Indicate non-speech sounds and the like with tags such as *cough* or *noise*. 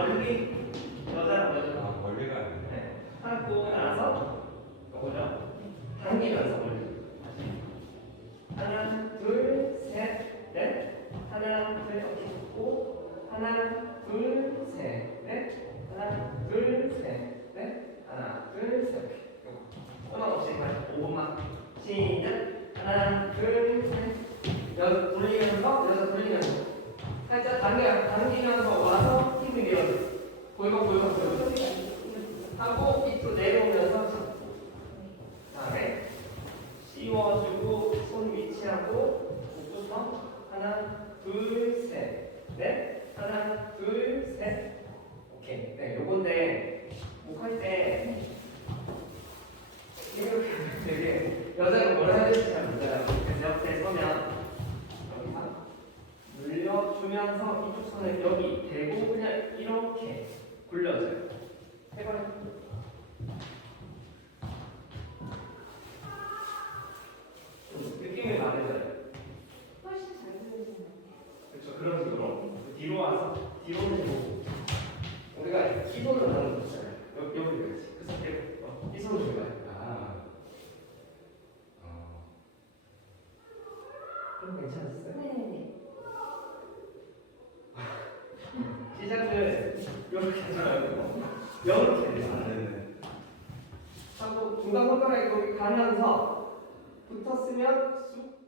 아, 멀리 여자랑 멀리 아, 멀리가 아니라. 네. 하고 나서 뭐죠? 당기면서 멀리. 하나, 둘, 셋, 넷. 하나, 둘, 오. 하나, 둘, 셋, 넷. 하나, 둘, 셋, 넷. 하나, 둘, 셋. 요거. 음악 없이 가요. 5분만. 시작. 하나, 둘, 셋. 여기 돌리면서, 여기 돌리면서. 살짝 당겨, 당기면서 골고 골고 골고. 하고 밑으로 내려오면서 다음에 씌워주고 손 위치하고 목부터 하나 둘셋넷 하나 둘셋. 오케이. 네 요건데 목할 때 이렇게 되게 여자가 뭘 해야 될지 잘 몰라요. 그래서 옆에 서면 여기서 물려주면서 이쪽 손을 여기 대고 그냥 이렇게 굴려줘요 해봐요 좀 느낌이 다르잖아요 훨씬 잘 보이시는 그렇죠 그런 식으로 뒤로 와서 뒤로 내고 우리가 이 손을 하는 거 있잖아요 여기 여기 그렇지 그 상태 어, 이 손을 줘야 아 어. 그럼 괜찮았어요? *laughs* 네네. 시작을 이렇게 하지 말고 이렇게 네네. 하고 중간 손가락이 거기 가면서 붙었으면 쑥